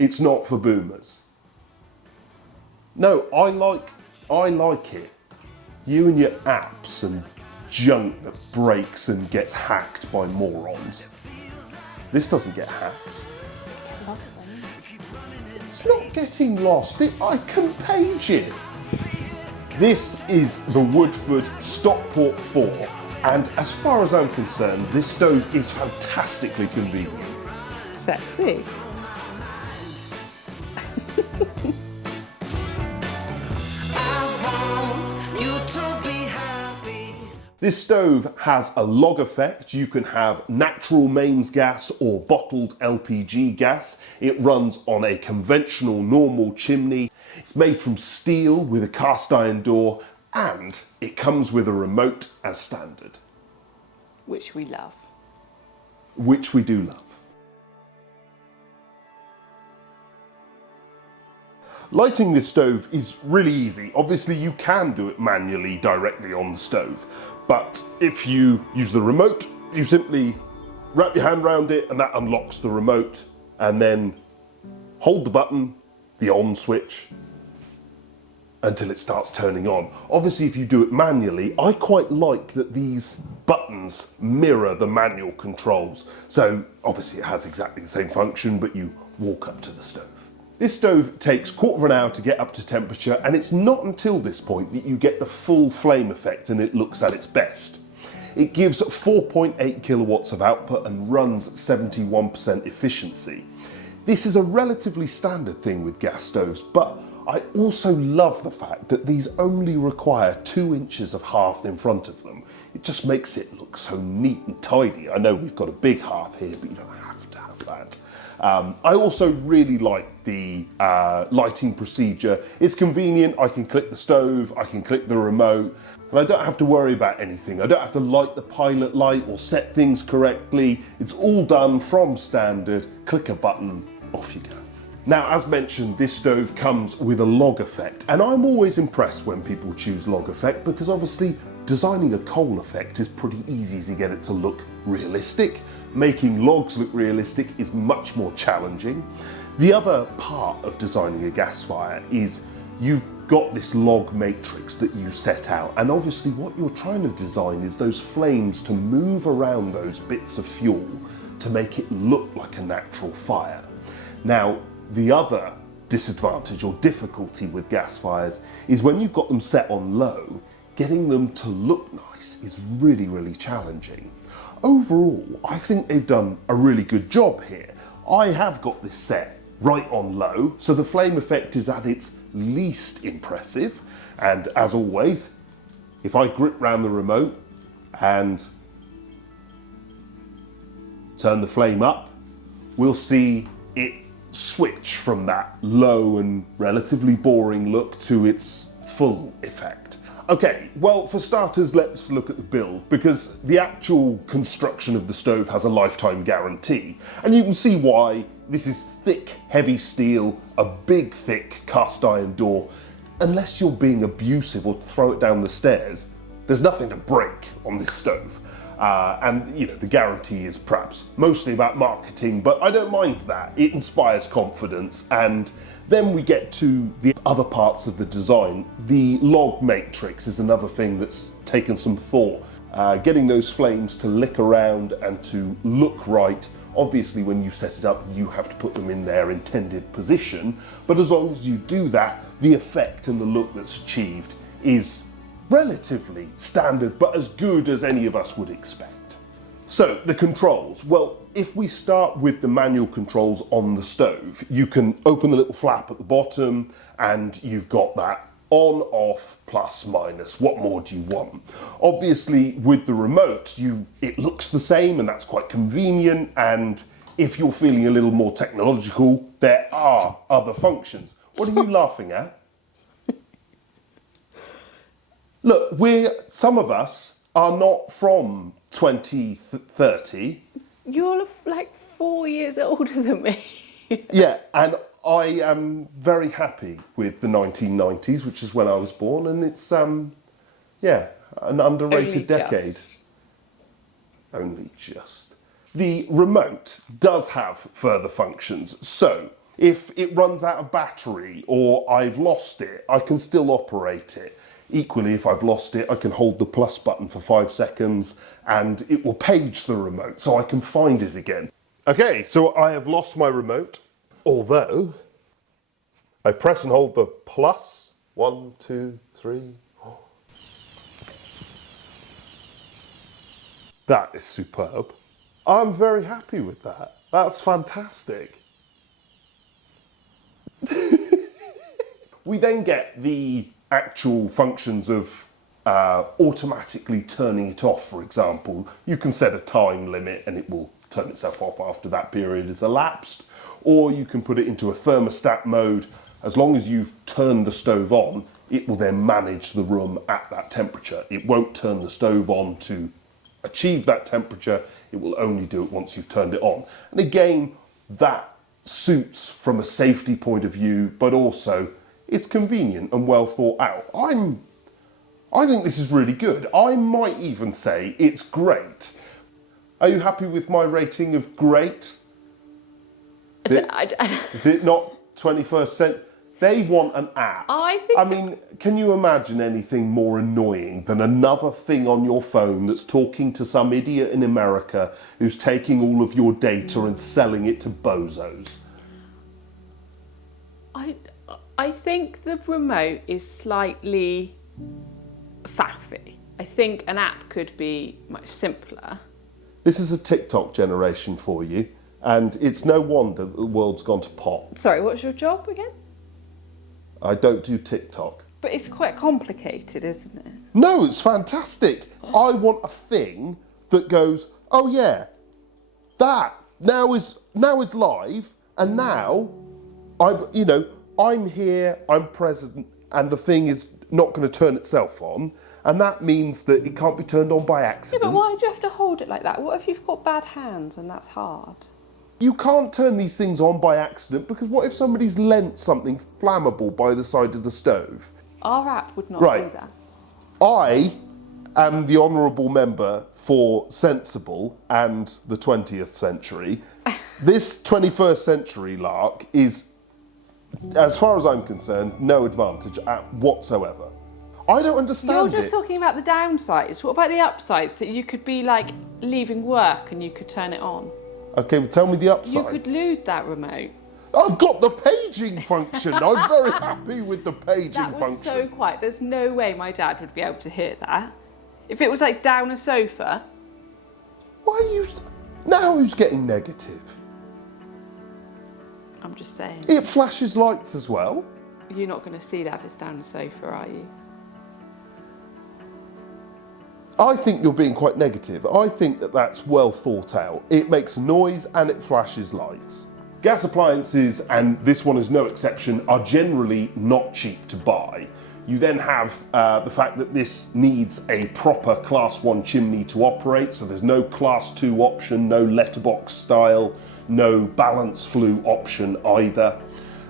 It's not for boomers. No, I like it. You and your apps and junk that breaks and gets hacked by morons. This doesn't get hacked. It's not getting lost. I can page it. This is the Woodford Stockport 4, and as far as I'm concerned, this stove is fantastically convenient. Sexy. This stove has a log effect. You can have natural mains gas or bottled LPG gas. It runs on a conventional normal chimney. It's made from steel with a cast iron door, and it comes with a remote as standard. Which we love. Which we do love. Lighting this stove is really easy. Obviously you can do it manually directly on the stove, but if you use the remote, you simply wrap your hand around it and that unlocks the remote, and then hold the button, the on switch, until it starts turning on. Obviously if you do it manually, I quite like that these buttons mirror the manual controls. So obviously it has exactly the same function, but you walk up to the stove. This stove takes 1/4 of an hour to get up to temperature, and it's not until this point that you get the full flame effect and it looks at its best. It gives 4.8 kilowatts of output and runs 71% efficiency. This is a relatively standard thing with gas stoves, but I also love the fact that these only require 2 inches of hearth in front of them. It just makes it look so neat and tidy. I know we've got a big hearth here, but you don't have to have that. I also really like the lighting procedure. It's convenient. I can click the stove, I can click the remote, and I don't have to worry about anything. I don't have to light the pilot light or set things correctly. It's all done from standard. Click a button, off you go. Now, as mentioned, this stove comes with a log effect, and I'm always impressed when people choose log effect, because obviously designing a coal effect is pretty easy to get it to look realistic. Making logs look realistic is much more challenging. The other part of designing a gas fire is you've got this log matrix that you set out, and obviously what you're trying to design is those flames to move around those bits of fuel to make it look like a natural fire. Now, the other disadvantage or difficulty with gas fires is when you've got them set on low, getting them to look nice is really, really challenging. Overall, I think they've done a really good job here. I have got this set right on low, so the flame effect is at its least impressive. And as always, if I grip round the remote and turn the flame up, we'll see it switch from that low and relatively boring look to its full effect. Okay, well, for starters, let's look at the build, because the actual construction of the stove has a lifetime guarantee, and you can see why. This is thick, heavy steel, a big, thick cast iron door. Unless you're being abusive or throw it down the stairs, there's nothing to break on this stove. And you know, the guarantee is perhaps mostly about marketing, but I don't mind that. It inspires confidence. And then we get to the other parts of the design. The log matrix is another thing that's taken some thought. Getting those flames to lick around and to look right. Obviously, when you set it up, you have to put them in their intended position. But as long as you do that, the effect and the look that's achieved is relatively standard, but as good as any of us would expect. So the controls, well, if we start with the manual controls on the stove, you can open the little flap at the bottom and you've got that on, off, plus, minus. What more do you want? Obviously with the remote, it looks the same, and that's quite convenient. And if you're feeling a little more technological, there are other functions. What are you laughing at? Look, some of us are not from 2030. You're like 4 years older than me. Yeah, and I am very happy with the 1990s, which is when I was born, and it's, yeah, an underrated decade. Only just. The remote does have further functions. So, If it runs out of battery or I've lost it, I can still operate it. Equally, if I've lost it, I can hold the plus button for 5 seconds and it will page the remote so I can find it again. Okay, so I have lost my remote, although I press and hold the plus. 1, 2, 3, 4. That is superb. I'm very happy with that. That's fantastic. We then get the actual functions of automatically turning it off, for example. You can set a time limit and it will turn itself off after that period has elapsed. Or you can put it into a thermostat mode. As long as you've turned the stove on, it will then manage the room at that temperature. It won't turn the stove on to achieve that temperature. It will only do it once you've turned it on. And again, that suits from a safety point of view, but also it's convenient and well thought out. I think this is really good. I might even say it's great. Are you happy with my rating of great? Is it not 21st century? They want an app. I mean, can you imagine anything more annoying than another thing on your phone that's talking to some idiot in America who's taking all of your data and selling it to bozos? I think the remote is slightly faffy. I think an app could be much simpler. This is a TikTok generation for you, and it's no wonder that the world's gone to pot. Sorry, what's your job again? I don't do TikTok. But it's quite complicated, isn't it? No, it's fantastic. I want a thing that goes, oh yeah, that now is live, and now I'm here, I'm present, and the thing is not going to turn itself on, and that means that it can't be turned on by accident. Yeah, but why do you have to hold it like that? What if you've got bad hands and that's hard? You can't turn these things on by accident, because what if somebody's lent something flammable by the side of the stove? Our app would not do that. I am the honourable member for sensible and the 20th century. This 21st century lark is, as far as I'm concerned, no advantage whatsoever. I don't understand it. You're just talking about the downsides. What about the upsides? That you could be like leaving work and you could turn it on. Okay, well, tell me the upsides. You could lose that remote. I've got the paging function. I'm very happy with the paging function. That was so quiet. There's no way my dad would be able to hear that. If it was like down a sofa. Why are you... Now who's getting negative? I'm just saying. It flashes lights as well. You're not going to see that if it's down a sofa, are you? I think you're being quite negative. I think that that's well thought out. It makes noise and it flashes lights. Gas appliances, and this one is no exception, are generally not cheap to buy. You then have the fact that this needs a proper Class 1 chimney to operate, so there's no Class 2 option, no letterbox style, no balance flue option either.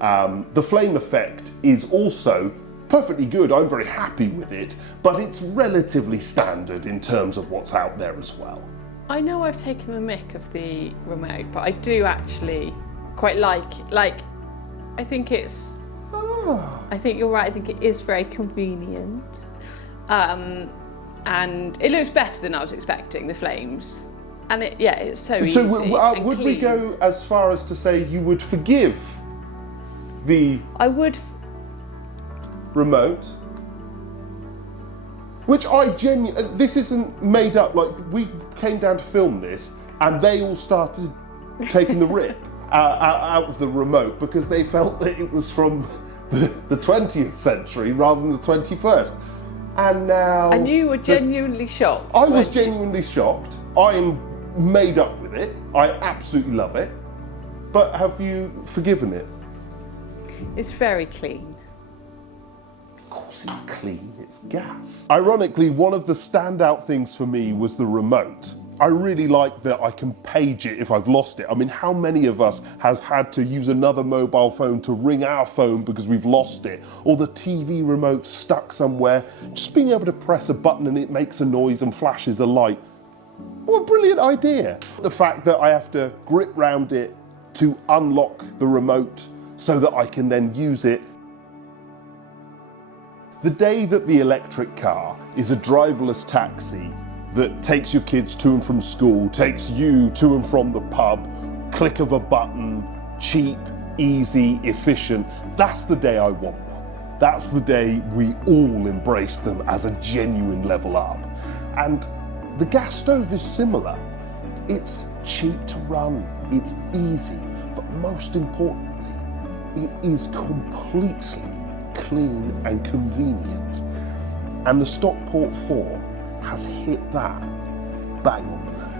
The flame effect is also perfectly good. I'm very happy with it, but it's relatively standard in terms of what's out there as well. I know I've taken the mick of the remote, but I do actually quite like I think it's I think you're right. I think it is very convenient, and it looks better than I was expecting. The flames, and it's so easy. So and would clean. we go as far as to say you would forgive the remote, which this isn't made up, like we came down to film this and they all started taking the rip out of the remote because they felt that it was from the 20th century rather than the 21st. And now... And you were genuinely shocked. I was genuinely shocked. I am made up with it. I absolutely love it. But have you forgiven it? It's very clean. Of course it's clean, it's gas. Ironically, one of the standout things for me was the remote. I really like that I can page it if I've lost it. I mean, how many of us has had to use another mobile phone to ring our phone because we've lost it? Or the TV remote stuck somewhere. Just being able to press a button and it makes a noise and flashes a light. What a brilliant idea. The fact that I have to grip round it to unlock the remote so that I can then use it. The day that the electric car is a driverless taxi that takes your kids to and from school, takes you to and from the pub, click of a button, cheap, easy, efficient, that's the day I want one. That's the day we all embrace them as a genuine level up. And the gas stove is similar. It's cheap to run, it's easy, but most importantly, it is completely clean and convenient. And the Stockport 4 has hit that bang on the nose.